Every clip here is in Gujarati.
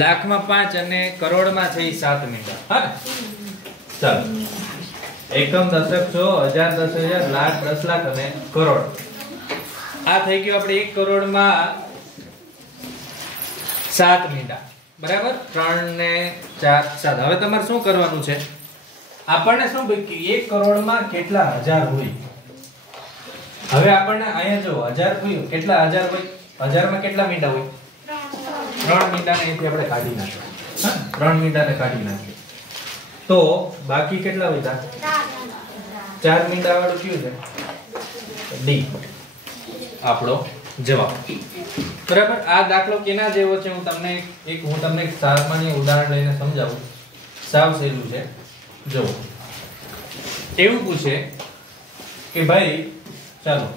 લાખમાં 5 અને કરોડમાં છે 7 મીંડા. હા ચાલો એકમ દશક 100 હજાર 10,000 લાખ 10 લાખ અને કરોડ. આ થઈ ગયું આપણે 1 કરોડમાં 7 મીંડા. બરાબર 3 ને 4 7. હવે તમારે શું કરવાનું છે? આપણને શું કે 1 કરોડમાં કેટલા હજાર હોય. હવે આપણને અહીંયા જો 1000 હોય, કેટલા હજાર હોય? 1000 માં કેટલા મીંડા હોય? 3 મીંડાને અહીંથી આપણે કાઢી નાખીએ. હા 3 મીંડાને કાઢી નાખીએ તો બાકી કેટલા વધ્યા? 4 મીંડા વાળું કયું છે? ડી આપણો જવાબ. બરાબર. આ દાખલો કેના જેવો છે? હું તમને એક સામાન્ય ઉદાહરણ લઈને સમજાવું. સાવ સહેલું છે. જો એવું પૂછે કે ભાઈ ચાલો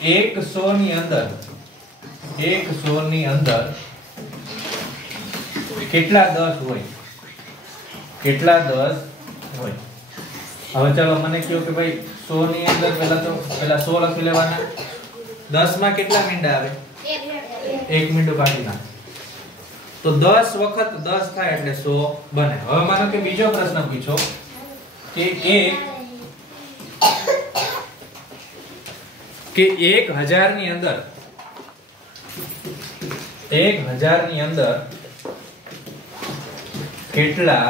100 ની અંદર કેટલા 10 હોય? કેટલા 10 હોય? હવે ચાલો મને કહો કે ભાઈ 100 ની અંદર પહેલા 100 લખી લેવાના. 10 માં કેટલા મીંડા આવે? 1 મીંડું કાઢી નાખ તો 10 વખત 10 થાય એટલે 100 બને. હવે માનો કે બીજો પ્રશ્ન પૂછો કે 1000 ની અંદર 1000 ની અંદર કેટલા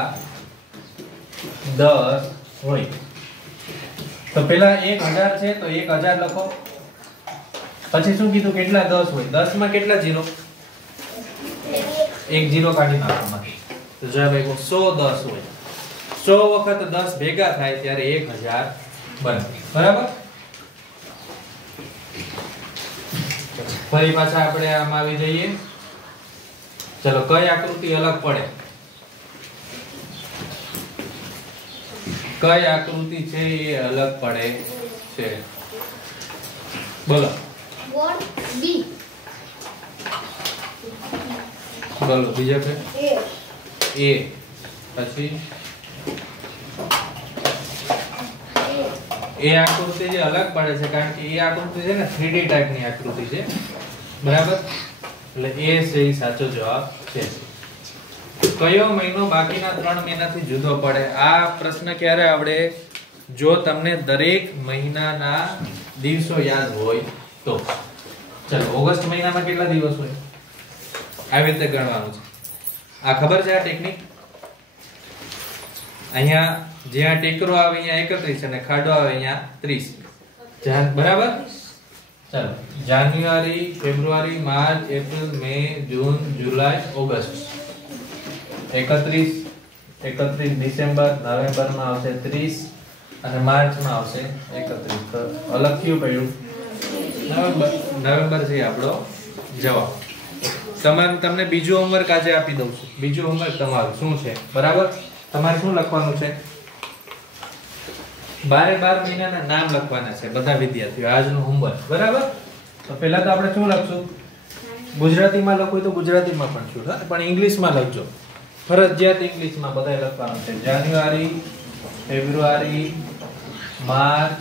10 હોય? તો પેલા 1000 છે તો 1000 લખો. પછી શું કીધું? કેટલા 10 હોય? 10 માં કેટલા 0? 1 0 કાઢી નાખવામાં તો જવાબ આવ્યો 110 હોય. 100 વખત 10 ભેગા થાય ત્યારે 1000 બને. બરાબર. ફરી પાછા આપણે આમ આવી જઈએ. ચલો કઈ આકૃતિ અલગ પડે? કઈ આકૃતિ છે એ અલગ પડે છે? બોલો. બી. બોલો બીજા કે એ પછી એ આકૃતિ જે અલગ પડે છે કારણ કે એ આકૃતિ છે ને 3D ટાઈપની આકૃતિ છે. બરાબર. એટલે એ છે એ સાચો જવાબ છે. કયો મહિનો બાકીના 3 મહિનાથી જુદો પડે? આ પ્રશ્ન ક્યારે આવડે? જો તમને દરેક મહિનાના દિવસો યાદ હોય તો. ચલો ઓગસ્ટ મહિનામાં કેટલા દિવસ હોય? આવી રીતે ગણવાનું છે. આ ખબર છે આ ટેકનિક? અહીંયા જ્યાં ટેકરો આવે અહીંયા 31 અને ખાડો આવે અહીંયા 30. બરાબર. ચાલો જાન્યુઆરી, ફેબ્રુઆરી, માર્ચ, એપ્રિલ, મે, જૂન, જુલાઈ, ઓગસ્ટ 31 ડિસેમ્બર, નવેમ્બરમાં આવશે 30 અને માર્ચમાં આવશે 31. તો અલગ કયું પડ્યું? નવેમ્બર છે આપણો જવાબ. તમને બીજું હોમવર્ક આજે આપી દઉં છું. બીજું હોમવર્ક તમારું શું છે? બરાબર. તમારે શું લખવાનું છે? 12 મહિનાના નામ લખવાના છે બધા વિદ્યાર્થીઓ. આજનું હોમવર્ક. બરાબર. તો પહેલા તો આપણે શું લખશું? ગુજરાતીમાં લખવું તો ગુજરાતીમાં પણ છું પણ ઇંગ્લિશમાં લખજો. ફરજિયાત ઇંગ્લિશમાં બધાય લખવાનું છે. જાન્યુઆરી, ફેબ્રુઆરી, માર્ચ,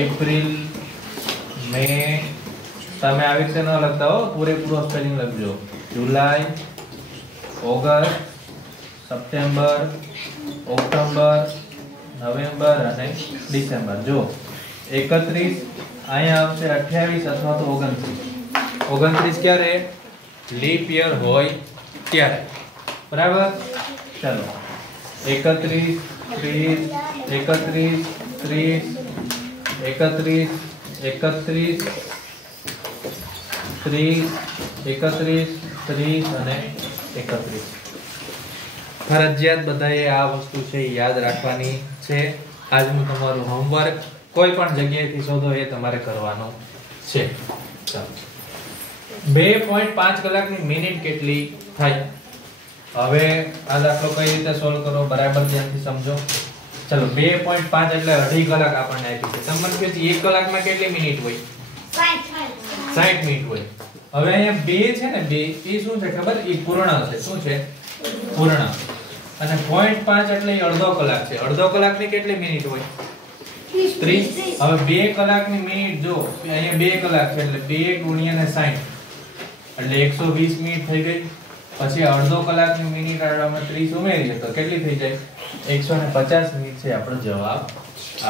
એપ્રિલ, મે. તમે આવી રીતે ન લખતા હો, પૂરેપૂરો સ્પેલિંગ લખજો. જુલાઈ, ઓગસ્ટ, સપ્ટેમ્બર, ઓક્ટોબર, નવેમ્બર અને ડિસેમ્બર. જો 31 અહીંયા આવશે 28 અથવા તો 29 ક્યારે? લીપ યર હોય ત્યારે. બરાબર. ચાલો 31 30 31 30 31 31 30 31 30 અને 31. ફરજિયાત બધાએ આ વસ્તુ છે યાદ રાખવાની છે. આજનું તમારું હોમવર્ક કોઈ પણ જગ્યાએથી શોધો એ તમારે કરવાનું છે. ચાલો 2.5 કલાકની મિનિટ કેટલી થાય? હવે આ દાખલો કઈ રીતે સોલ્વ કરો બરાબર ધ્યાનથી સમજો. ચલો 2.5 એટલે અઢી કલાક આપણને આપી છે. તમને કહે છે 1 કલાકમાં કેટલી મિનિટ હોય? 60 મિનિટ હોય. હવે અહીંયા 2 છે ને 2 એ શું છે ખબર? એ પૂર્ણ છે. શું છે? પૂર્ણ. અને 0.5 એટલે અડધો કલાક છે. અડધો કલાકની કેટલી મિનિટ હોય? 30. હવે 2 કલાકની મિનિટ જો અહીંયા 2 કલાક છે એટલે 2 × 60 એટલે 120 મિનિટ થઈ ગઈ. પછી અડધો કલાકની મિનિટ આમાં 30 ઉમેરીએ તો કેટલી થઈ જાય? 150 મિનિટ છે આપણો જવાબ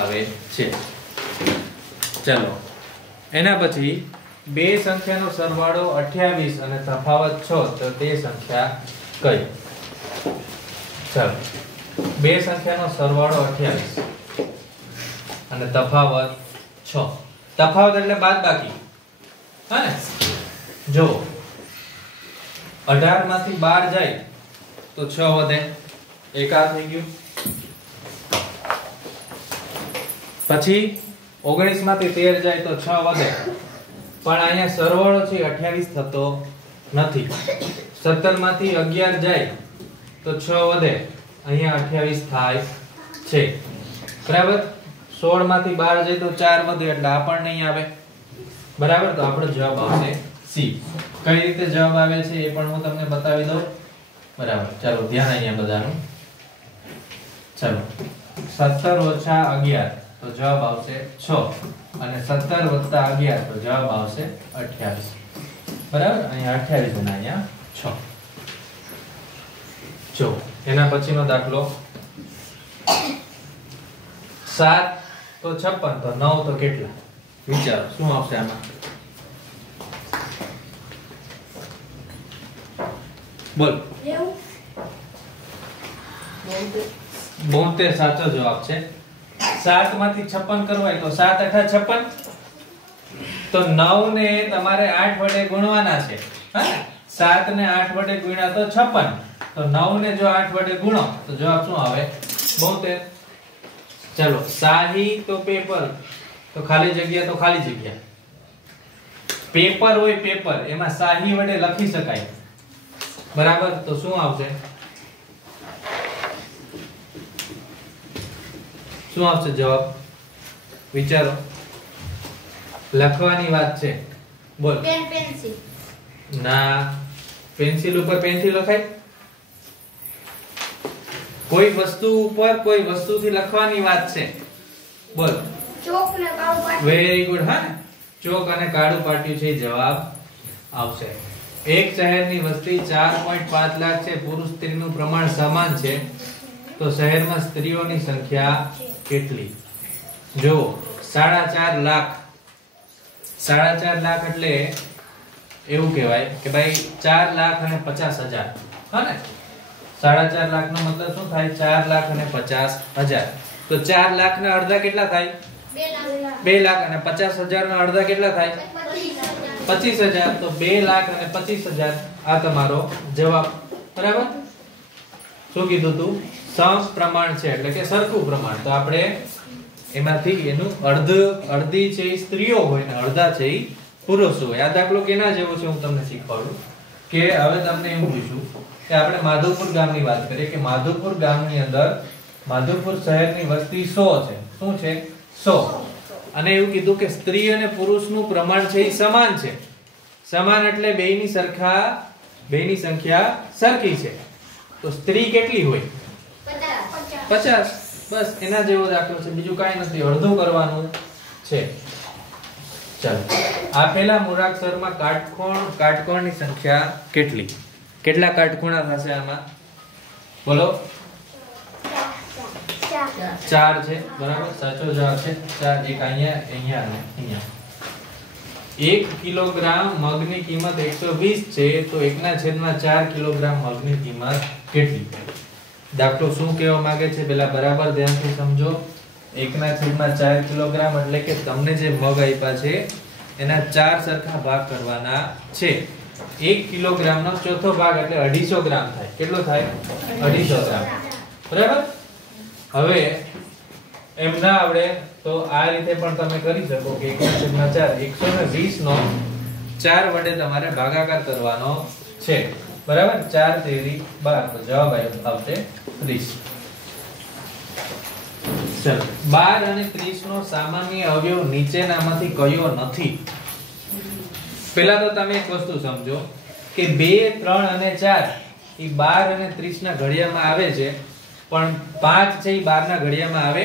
આવે છે. ચલો એના પછી બે સંખ્યાનો સરવાળો 28 અને તફાવત 6, તો તે સંખ્યા કઈ? ચાલો, બે સંખ્યાનો સરવાળો 28 અને તફાવત 6. તફાવત એટલે બાદબાકી, હા ને? જો 18 માંથી 12 જાય તો 6 વધે, એક આ થઈ ગયું. પછી 19 માંથી 13 જાય તો 6 વધે, પણ અહીંયા સરવાળો છે 28 થતો નથી. 17 માંથી 11 જાય તો 6 વધે, અહીંયા 28 થાય છે, બરાબર. 16 માંથી 12 જાય તો 4 વધે, એટલે આ પણ નહીં આવે, બરાબર. તો આપણો જવાબ આવશે સી. કઈ રીતે જવાબ આવે છે એ પણ હું તમને બતાવી દઉં, બરાબર. ચાલો ધ્યાન અહીંયા બધાનું. ચાલો 17 ઓછા 11 તો જવાબ આવશે 6, અને 17 વત્તા 11 તો જવાબ આવશે 28, બરાબર. અહીંયા 28 અને અહીંયા 6. જો એના પછીનો દાખલો 7 તો 56 તો 9 તો કેટલા? વિચારો શું આવશે આમાં? બોલ. 72 સાચો જવાબ છે. 7 માંથી 56 કરવાય તો 7 × 8 = 56. તો 9 ને તમારે 8 વડે ગુણવાના છે, હા? 7 ને 8 વડે ગુણ્યા તો 56, તો 9 ને જો 8 વડે ગુણો તો જવાબ શું આવે? 72. ચલો શાહી તો પેપર, તો ખાલી જગ્યા તો ખાલી જગ્યા. પેપર હોય પેપર, એમાં શાહી વડે લખી શકાય, બરાબર. તો શું આવશે? શું આવશે જવાબ? વિચારો. લખવાની વાત છે, બોલ. Pen pencil. ના, પેન્સિલ ઉપર પેનથી લખાય? કોઈ વસ્તુ ઉપર કોઈ વસ્તુથી લખવાની વાત છે, બોલ. ચોક ને કાળું પાટિયું. વેરી ગુડ, હા. ચોક અને કાળું પાટિયું છે જવાબ આવશે. એક શહેરની વસ્તી 4.5 લાખ છે, પુરુષ સ્ત્રીનું પ્રમાણ સમાન છે, તો શહેરમાં સ્ત્રીઓની સંખ્યા કેટલી? જો 4.5 લાખ, 4.5 લાખ એટલે એવું કહેવાય કે ભાઈ 4,50,000, હા ને? 4.5 લાખ નો મતલબ શું થાય? 4,50,000. તો 4 લાખ ના અડધા કેટલા થાય? 2 લાખ. અને 50,000 ના અડધા કેટલા થાય? 25,000. તો 2,25,000 આ તમારો જવાબ, બરાબર. શું કીધું તું? સમપ્રમાણ છે એટલે કે સરખું પ્રમાણ. તો આપણે એમાંથી એનું અડધી છે એ સ્ત્રીઓ હોય ને અડધા છે એ પુરુષો હોય. આ દાખલો કેના જેવો છે હું તમને શીખવાડું. કે હવે તમને એમ પૂછું કે આપણે માધવપુર ગામની વાત કરીએ કે માધવપુર ગામની અંદર માધવપુર શહેરની વસ્તી 100 છે. શું છે? 100. અને એવું કીધું કે સ્ત્રી અને પુરુષનું પ્રમાણ છે એ સમાન છે. સમાન એટલે બેયની સંખ્યા સરખી છે. તો સ્ત્રી કેટલી હોય? 50. બસ એના જેવો દાખલો છે, બીજું કાંઈ નથી. અડધું કરવાનું છે. ચાલો, આપેલા મૂળાક્ષરમાં કાટકોણની સંખ્યા કેટલી? કેટલા કાટખૂણા થશે આમાં? બોલો. 4 છે, બરાબર. સાચો જવાબ છે 4. એક અહીંયા, અહીંયા અને અહીંયા. 1 કિલોગ્રામ મગની કિંમત 120 છે, તો 1/4 કિલોગ્રામ મગની કિંમત કેટલી? દાખલો શું કહેવા માંગે છે પેલા બરાબર ધ્યાનથી સમજો. 1/4 કિલોગ્રામ એટલે કે તમને જે મગ આપ્યા છે એના 4 સરખા ભાગ કરવાના છે. 1 કિલોગ્રામ નો ચોથો ભાગ એટલે 250 ગ્રામ થાય. કેટલો થાય? 250 ગ્રામ, બરાબર. હવે એમ ના આવડે તો આ રીતે પણ તમે કરી શકો કે 1/4 120 નો 4 વડે તમારે ભાગાકાર કરવાનો છે, બરાબર. 4 તેરી 12 તો જવાબ આવશે 30. ચલો, 12 અને 30 નો સામાન્ય અવયવ નીચેનામાંથી કયો નથી? પહેલા તો તમે એક વસ્તુ સમજો કે 2, 3 અને 4 એ 12 અને 30 ના ઘડિયામાં આવે છે, પણ 5 છે એ 12 ના ઘડિયામાં આવે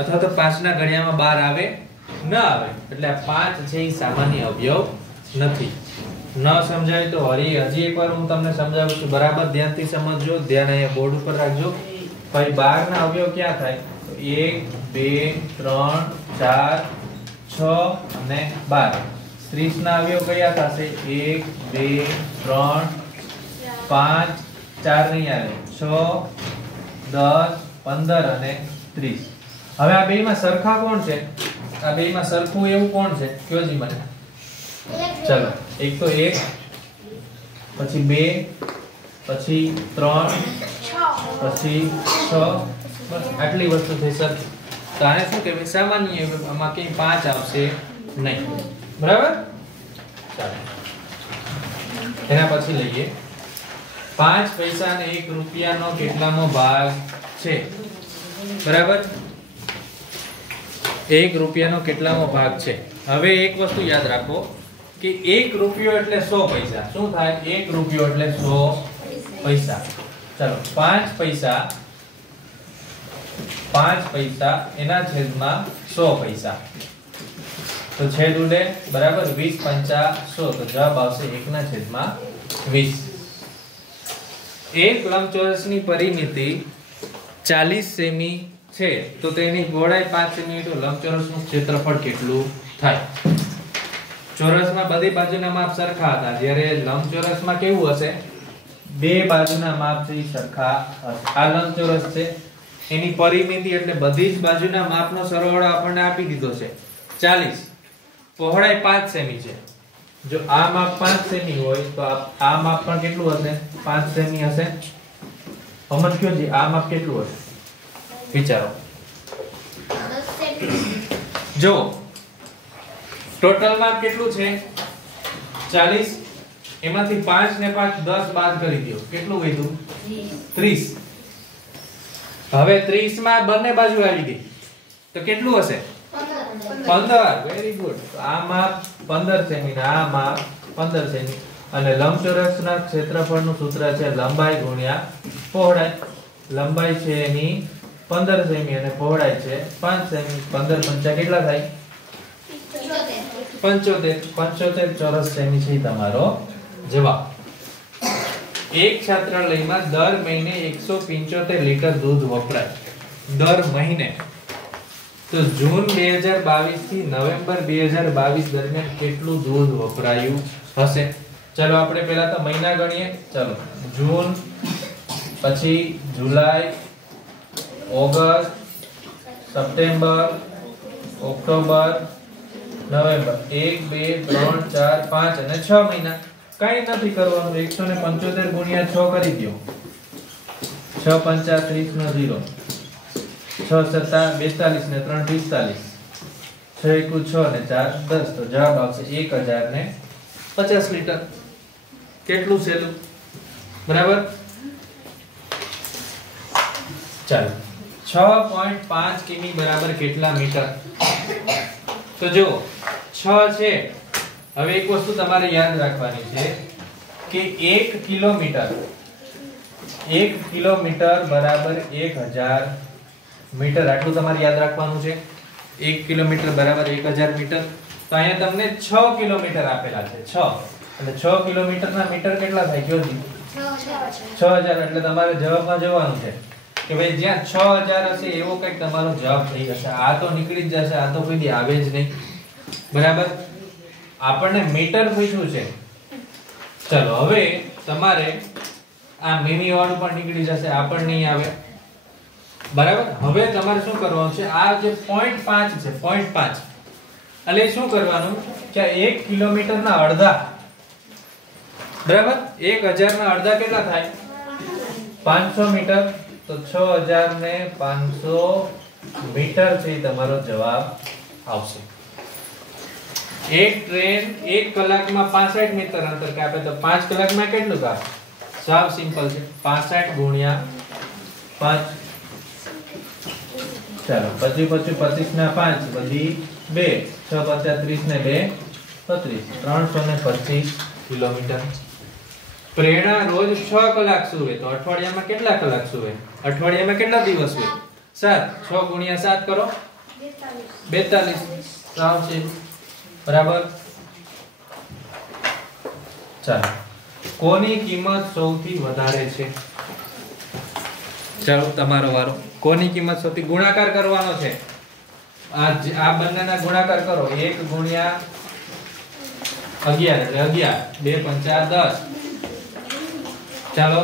અથવા તો 5 ના ઘડિયામાં 12 આવે ન આવે. એટલે આ 5 છે એ સામાન્ય અવયવ નથી. ન સમજાય તો હજી એકવાર હું તમને સમજાવું છું, બરાબર ધ્યાનથી સમજજો, ધ્યાન અહીંયા બોર્ડ ઉપર રાખજો. ભાઈ 12 ના અવયવ ક્યાં થાય? 1 2 3 4 6 અને 12. 30 ના અવયવ કયા થશે? 1 2 3 5 4 નહીં આવે, 6 10 15 અને 30. હવે આ બેયમાં સરખા કોણ છે? આ બેયમાં સરખું એવું કોણ છે? કયો જી મને. ચલો, એક તો 1, પછી 2, પછી 3, પછી 6, બસ આટલી વસ્તુ થઈ સરખી. તો આને શું કહેવાય? સામાન્ય. આમાં કઈ 5 આવશે નહીં. બરાબર? ચાલો, એના પછી લઈએ 5 પૈસા અને 1 રૂપિયાનો કેટલામો ભાગ છે? બરાબર, 1 રૂપિયાનો કેટલામો ભાગ છે? હવે એક વસ્તુ યાદ રાખો કે 1 રૂપિયો એટલે 100 પૈસા. શું થાય? 1 રૂપિયો એટલે 100 પૈસા. ચાલો, 5 પૈસા એના છેદમાં 100 પૈસા. તો છેદ ઉડે, બરાબર. 20 પંચા 100, તો જવાબ આવશે 1 ના છેદમાં 20. એક લંબચોરસની પરિમિતિ 40 સેમી છે, તો તેની પહોળાઈ 5 સેમી, તો લંબચોરસનું ક્ષેત્રફળ કેટલું થાય? ચોરસમાં બધી બાજુના માપ સરખા હતા, જ્યારે લંબચોરસમાં કેવું હશે? બે બાજુના માપ છે સરખા હશે. આ લંબચોરસ છે, એની પરિમિતિ એટલે બધી જ બાજુના માપનો સરવાળો આપણને આપી દીધો છે 40, પહોળાઈ 5 સેમી છે. જો આ માપ 5 સેમી હોય તો આ માપ પણ કેટલું હશે? 5 સેમી હશે. અમન કયો જી, આ માપ કેટલું હશે? વિચારો. જો ટોટલ માપ કેટલું છે? 40. એમાંથી 5 ને 5 10 બાદ કરી દો. કેટલું વધ્યું? 30. હવે 30 માં બંને બાજુ આવી ગઈ તો કેટલું હશે? 15. Very good. આ માપ 15 સેમી ને આ માપ 15 સેમી. અને લંબચોરસના ક્ષેત્રફળનું સૂત્ર છે લંબાઈ ગુણ્યા પહોળાઈ. લંબાઈ છે એની 15 સેમી અને પહોળાઈ છે 5 સેમી. 15 પંચા કેટલા થાય? 75 ચોરસ સેમી છે તમારો જવાબ. એક છાત્રાલયમાં દર મહિને 175 લીટર દૂધ વપરાય. દર મહિને. તો જૂન 2022 થી નવેમ્બર 2022 દરમિયાન કેટલું દૂધ વપરાયું હશે? ચલો આપણે પહેલા તો મહિના ગણીએ. ચલો, જૂન, પછી જુલાઈ, ઓગસ્ટ, સપ્ટેમ્બર, ઓક્ટોબર, નવેમ્બર. 1 2 3 4 5 અને 6 મહિના. કઈ નથી કરવાનું. 175 ગુણ્યા 6 કરી દો. 6 પંચા 30 નો 0, 6 સત્તા 42 ને 3 45, 6 એકુ 6 ને 4 10. તો જવાબ આવશે 1050 લીટર. કેટલું સહેલું. બરાબર. ચાલો, 6.5 કિમી બરાબર કેટલા મીટર? તો જો 6 છે. હવે એક વસ્તુ તમારે યાદ રાખવાની છે કે 1 કિલોમીટર બરાબર 1000 મીટર. આટલું તમારે યાદ રાખવાનું છે. 1 કિલોમીટર બરાબર 1000 મીટર. તો અહીંયા તમને 6 કિલોમીટર આપેલા છે. 6 એટલે 6 કિલોમીટરના મીટર કેટલા થાય? કયો જી? 6000. એટલે તમારે જવાબમાં જવાનું છે કે ભાઈ જ્યાં 6000 હશે એવો કંઈક તમારો જવાબ થઈ જશે. આ તો નીકળી જ જશે, આ તો કોઈ દી આવે જ નહીં. બરાબર. આપણને મીટર પૂછ્યું છે. ચલો, હવે તમારે આ મિની વાળું પણ નીકળી જશે, આ પણ નહીં આવે. બરાબર. હવે તમારે શું કરવાનું છે? આ જે 0.5 છે, 0.5 એટલે શું કરવાનું કે 1 કિલોમીટરના અડધા, બરાબર, 1000 ના અડધા કેટલા થાય? 500 મીટર. તો 6000 ને 500 મીટર છે તમારો જવાબ આવશે. એક ટ્રેન 1 કલાકમાં 65 મીટર અંતર કાપે તો 5 કલાકમાં કેટલું કાપે? સાવ સિમ્પલ છે. 65 ગુણ્યા 5. ચાલો, 25 ના 5 બધી 2, 6 50 30 ને 2 35, 325 કિલોમીટર. પ્રેરણા રોજ 6 કલાક સૂવે તો અઠવાડિયામાં કેટલા કલાક સૂવે? અઠવાડિયામાં કેટલા દિવસ સૂવે? 7. 6 ગુણ્યા 7 કરો. 42. સાવ છે. બરાબર. ચાલો કોની કિંમત સૌથી વધારે છે? ચાલો તમારો વારો. કોની કિંમત સૌથી ગુણાકાર કરવાનો છે. આ બંનેના ગુણાકાર કરો. 1 ગુણ્યા 11 એટલે 11 2 5 10. ચાલો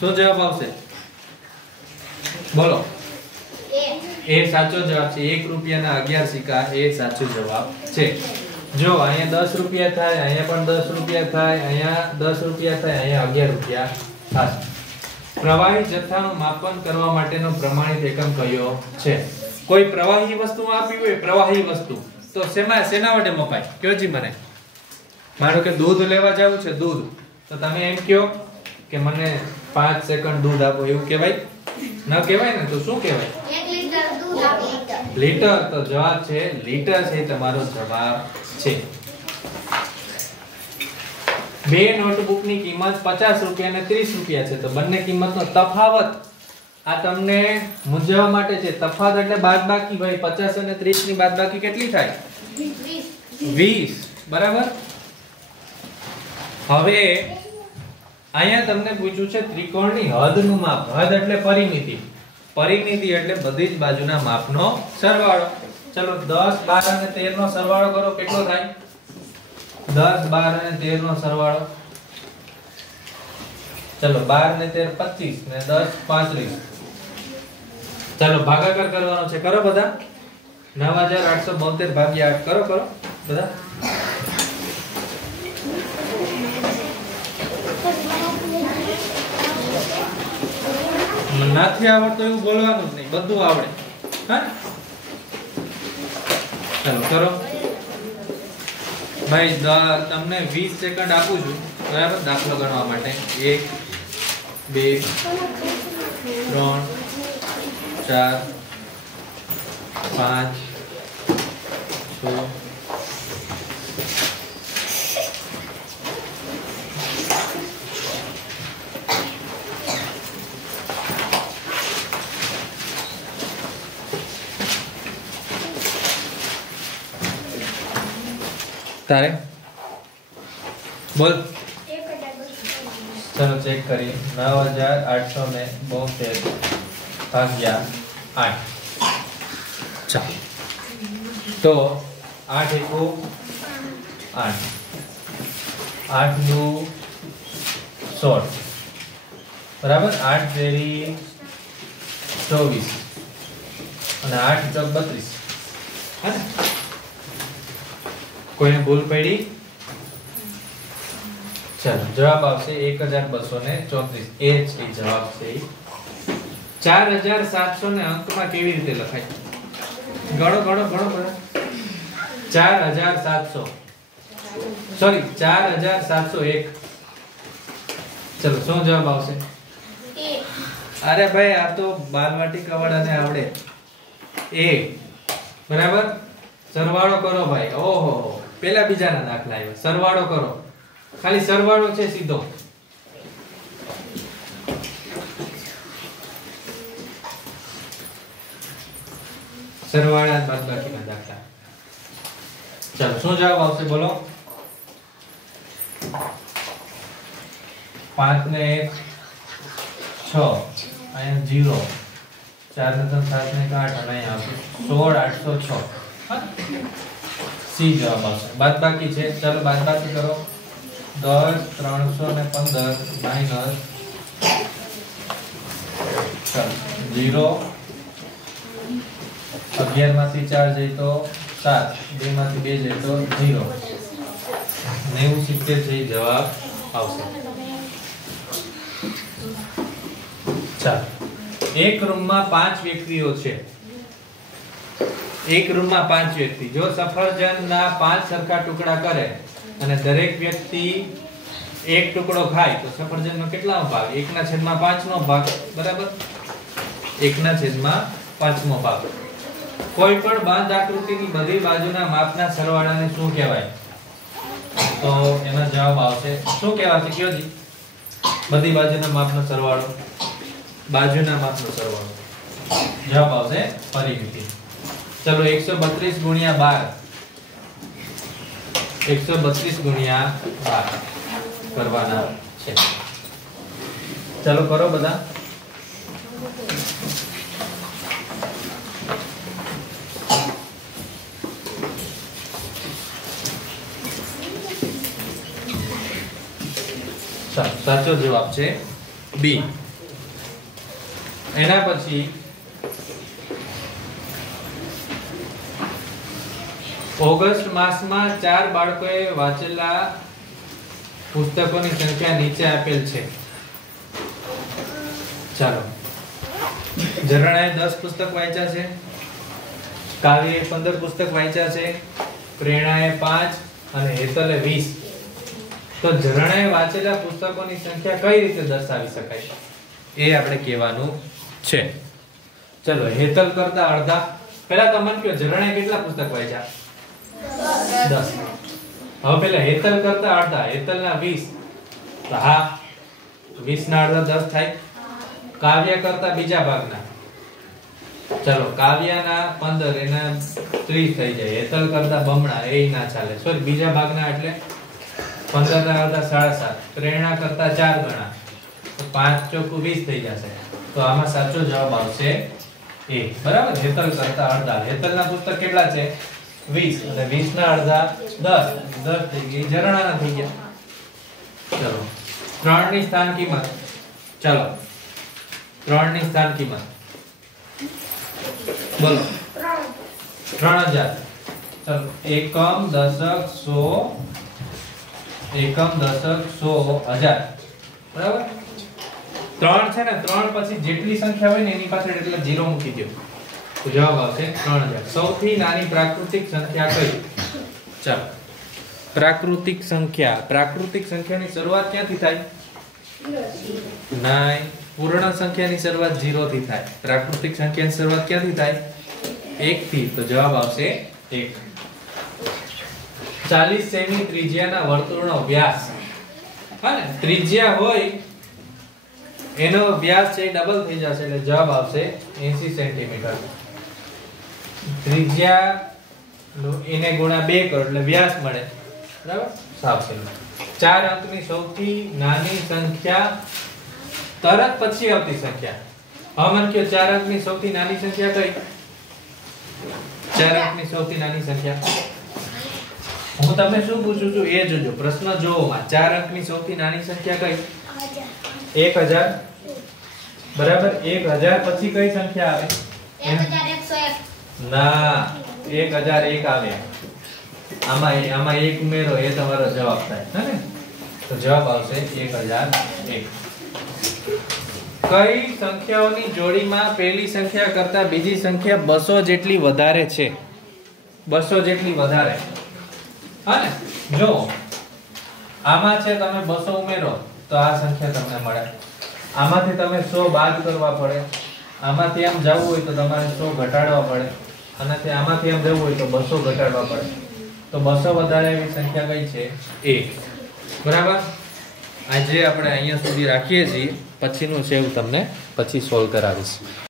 શું જવાબ આવશે? બોલો. એ સાચો જવાબ છે. 1 રૂપિયાના 11 સિક્કા એ સાચો જવાબ છે. જો અહીંયા 10 રૂપિયા થાય, અહીંયા પણ 10 રૂપિયા થાય, અહીંયા 10 રૂપિયા થાય, અહીંયા 11 રૂપિયા થાય. પ્રવાહી જથ્થાનું માપન કરવા માટેનો પ્રમાણિત એકમ કયો છે? કોઈ પ્રવાહી વસ્તુ આપી હોય, પ્રવાહી વસ્તુ, તો શેના વડે મપાય? કયો જી મને. માનો કે દૂધ લેવા જાવું છે, દૂધ, તો તમે એમ કહો કે મને 5 સેકન્ડ દૂધ આપો, એવું કહેવાય? ન કહેવાય ને. તો શું કહેવાય? 1 લીટર દૂધ આપો. લીટર. તો જવાબ છે લીટર છે તમારો જવાબ છે. બે નોટબુકની કિંમત 50 રૂપિયા અને 30 રૂપિયા છે, તો બંને કિંમતનો તફાવત આ તમને મૂંઝવવા માટે છે. તફાવત એટલે બાદબાકી. ભાઈ 50 અને 30 ની બાદબાકી કેટલી થાય? 20. બરાબર. હવે અહીંયા તમને પૂછ્યું છે ત્રિકોણની હદનું માપ. હદ એટલે પરિમિતિ. પરિમિતિ એટલે બધી જ બાજુના માપનો સરવાળો. ચલો 10 12 અને 13 નો સરવાળો કરો. કેટલો થાય? 10 12 અને 13 નો સરવાળો. ચલો 12 ને 13 25 ને 10 35. ચલો ભાગાકાર કરવાનો છે. કરો બધા. 9872 ભાગ્યા 8 કરો બધા. નથી આવડતું એવું બોલવાનું જ નહીં, બધું આવડે. હા, ચાલો કરો ભાઈ. તમને 20 સેકન્ડ આપું છું, બરાબર, દાખલો ગણવા માટે. 1 2 3 4 5 6 તારે બોલ. 1200. ચલો ચેક કરીએ. 9872 ભાગ્યા 8. ચાલો તો 8 એકુ 8, 8 દુ 16, બરાબર. 8 તેરી 24 અને 8 ચોક 32. હા, કોઈને ભૂલ પડી? ચાલો જવાબ આવશે 1234. એ જ જવાબ છે. 4700 ને અંકમાં કેવી રીતે લખાય? ગણો 4700, સોરી 4701. ચલો શું જવાબ આવશે? અરે ભાઈ આ તો બાલવાટી કવાડાને આવડે. એ બરાબર. સરવાળો કરો ભાઈ. ઓહો, પેલા બીજાના દાખલા આવ્યા. સરવાળો કરો. ખાલી સરવાળો છે સીધો. સરવાળા બાદબાકીના દાખલા. ચાલો શું જવાબ આવશે બોલો? 5 ને 1 6, અહીંયા 0, 4 ને 3 7 ને 8 અને અહીંયા આવશે 16806. સી જવાબ આવશે. બાદબાકી છે. ચાલો બાદબાકી કરો. 10 315 માઈનસ 0, 11 માંથી 4 જાય તો 7, 2 માંથી 2 જાય તો 0. 90 છે જવાબ આવશે. ચાલો એક રૂમમાં 5 વ્યક્તિઓ છે. એક રૂમમાં 5 વ્યક્તિ. જો સફરજનના 5 સરખા ટુકડા કરે અને દરેક વ્યક્તિ એક ટુકડો ખાય તો સફરજનનો કેટલામો ભાગ? 1/5 નો ભાગ. બરાબર. 1/5 ભાગ. કોઈ પણ બાંધ આકૃતિની બધી બાજુના માપના સરવાળાને શું કહેવાય? તો એનો જવાબ આવશે શું કહેવાશે? કયો જી? બધી બાજુના માપનો સરવાળો. બાજુના માપનો સરવાળો. જવાબ આવશે પરિમિતિ. ચલો 132 ગુણ્યા 12 132 ગુણ્યા 12 કરવાના છે. ચાલો કરો બધા. સાચો જવાબ છે બી. એના પછી ઓગસ્ટ માસમાં 4 બાળકોએ વાંચેલા પુસ્તકોની સંખ્યા નીચે આપેલ છે. ચાલો, ઝરણાએ 10 પુસ્તક વાંચ્યા છે, કાવ્યએ 15 પુસ્તક વાંચ્યા છે, પ્રેરણાએ 5 અને હેતલે 20. તો ઝરણાએ વાંચેલા પુસ્તકોની સંખ્યા કઈ રીતે દર્શાવી શકાય એ આપણે કહેવાનું છે. ચલો, હેતલ કરતા અડધા. પહેલા તો મને કહો, ઝરણાએ કેટલા પુસ્તક વાંચ્યા? 10. હવે પેલા હેતલ કરતા અડધા, હેતલના 20. તો હા, 20 ના અડધા 10 થાય. કાવ્ય કરતા બીજા ભાગના, ચલો કાવ્યના 15 એના 30 થઈ જાય. હેતલ કરતા બમણા એ ના ચાલે. સોરી, બીજા ભાગના એટલે 15 ના અડધા 7.5. પ્રેરણા કરતા 4 ગણા, તો 5 ચોકુ 20 થઈ જશે. તો આમાં સાચો જવાબ આવશે એ. બરાબર, હેતલ કરતા અડધા. હેતલના પુસ્તક કેટલા છે? 20 અને 20 ના અડધા 10. 10 થઈ ગઈ, ઝરણાના થઈ ગયા. ચલો, 3 ની સ્થાન કિંમત. ચલો, 3 ની સ્થાન કિંમત બોલો. 3000. ચલો, એકમ, દશક, સો, એકમ, દશક, સો, હજાર. બરાબર, 3 છે ને, 3 પછી જેટલી સંખ્યા હોય ને એની પાછળ એટલે 0 મૂકી દો. તો જવાબ આવશે 3000. સૌથી નાની પ્રાકૃતિક સંખ્યા કઈ? ચાલો, પ્રાકૃતિક સંખ્યાની શરૂઆત ક્યાંથી થાય? નહીં, પૂર્ણ સંખ્યાની શરૂઆત 0 થી થાય. પ્રાકૃતિક સંખ્યાની શરૂઆત ક્યાંથી થાય? 1 થી. તો જવાબ આવશે 1. 40 સેમી ત્રિજ્યાના વર્તુળનો વ્યાસ. હા ને, ત્રિજ્યા હોય એનો વ્યાસ છે ડબલ થઈ જશે એટલે જવાબ આવશે 80 સેન્ટીમીટર. ત્રિજ્યા એને ગુણ્યા 2 કરો એટલે વ્યાસ મળે. બરાબર, સાફ છે. 4 અંકની સૌથી નાની સંખ્યા તરત પછી આવતી સંખ્યા. હવે મને કહો, 4 અંકની સૌથી નાની સંખ્યા કઈ? 4 અંકની સૌથી નાની સંખ્યા હું તમને શું પૂછું છું એ જોજો. પ્રશ્ન જોવો માં. 4 અંકની સૌથી નાની સંખ્યા કઈ? 1000. બરાબર, 1000 પછી કઈ સંખ્યા આવે? 1101. ના, 1001 આવે. આમાં 1 ઉમેરો એ તમારો જવાબ થાય. હે ને? તો જવાબ આવશે 1001. કઈ સંખ્યાઓની જોડીમાં પહેલી સંખ્યા કરતા બીજી સંખ્યા 200 જેટલી વધારે છે? 200 જેટલી વધારે. હા ને, જો આમાં છે, તમે 200 ઉમેરો તો આ સંખ્યા તમને મળે. આમાંથી તમે 100 બાદ કરવા પડે. આમાંથી આમ જવું હોય તો તમારે 100 ઘટાડવા પડે. અને આમાંથી આમ જવું હોય તો 200 ઘટાડવા પડે. તો 200 વધારે એવી સંખ્યા કઈ છે? એ. બરાબર, આજે આપણે અહીંયા સુધી રાખીએ છીએ. પછીનું છે હું તમને પછી સોલ્વ કરાવીશ.